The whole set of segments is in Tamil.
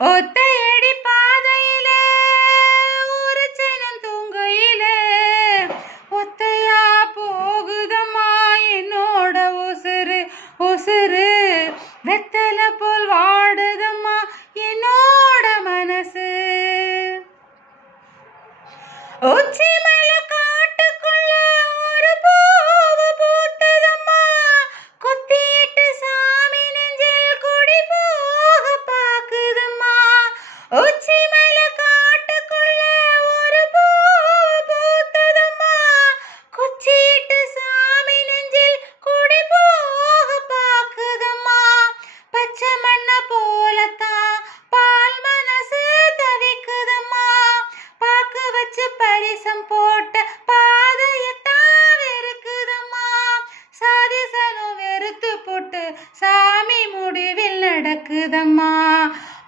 ஒத்தையடி பாதையில ஒரு சனம் தூங்கையில ஒத்தையா போகுதம்மா என்னோட உசுறு உசுறு வெத்தலை போல் வாடுதம்மா என்னோட மனசு உச்சி மலை காட்டுக்குள்ள ஒரு பூவு பூத்ததம்மா கொத்திட்டு சாமி நெஞ்சில் குடி போக பாக்குதம்மா உச்சி மலை காட்டுக்குள்ள ஒரு பூவு பூத்ததம்மா கொத்திட்டு சாமி நெஞ்சில் குடி போக பாக்குதம்மா பச்சை மண்ண போலத்தான் பால் மனசு தவிக்குதம்மா பாக்கு வச்சு பரிசம் போட்ட பாதையத்தான் வெறுக்குதம்மா சாதிசனம் வெறுத்து போட்டு சாமி முடிவில் நடக்குதம்மா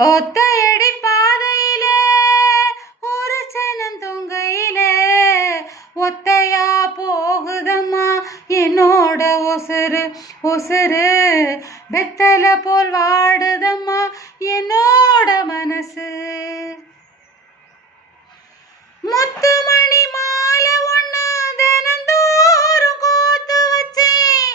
ஒத்தையடி பாதையில ஒரு சனம் தொங்கையில ஒத்தையா போகுதம்மா என்னோட உசுறு உசுறு வெத்தலை போல் வாடுதம்மா என்னோட மனசு முத்துமணி மாலை ஒண்ணு தினந்தோறும் கோத்து வச்சேன்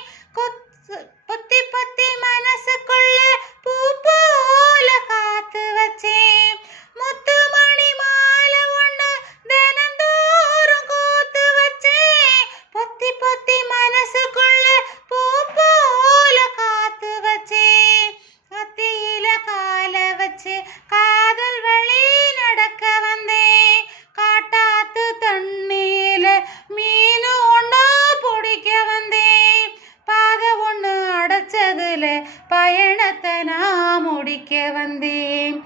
பொத்தி பொத்தி மனசுக்குள்ள பூ போல காத்து வச்சேன் முத்துமணி மாலை ஒண்ணு தினந்தோறும் கோத்து வச்சேன் பொத்தி பொத்தி மனசுக்குள்ள பூ போல காத்து வச்சேன் கத்தியில கால வச்சு காதல் வழி நடக்க வந்தேன் காட்டாத்து தண்ணீல மீனு ஒண்ணு பிடிக்க வந்தேன் பாதை ஒண்ணு அடைச்சதுல பயணத்தை நான் முடிக்க வந்தேன்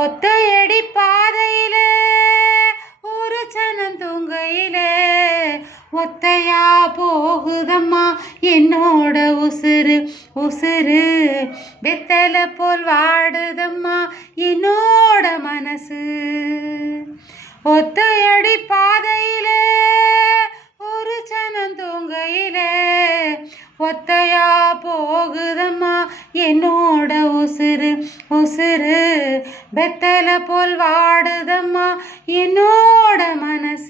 ஒத்தையடி பாதையில ஒரு சனம் தூங்கையில ஒத்தையா போகுதம்மா என்னோட உசுறு உசுறு வெத்தலை போல் வாடுதம்மா என்னோட மனசு ஒத்தையடி பாதையில ஒரு சனம் தூங்கையில ஒத்தையா போகுதம்மா என்னோட உசுறு உசுறு வெத்தலை போல் வாடுதம்மா என்னோட மனசு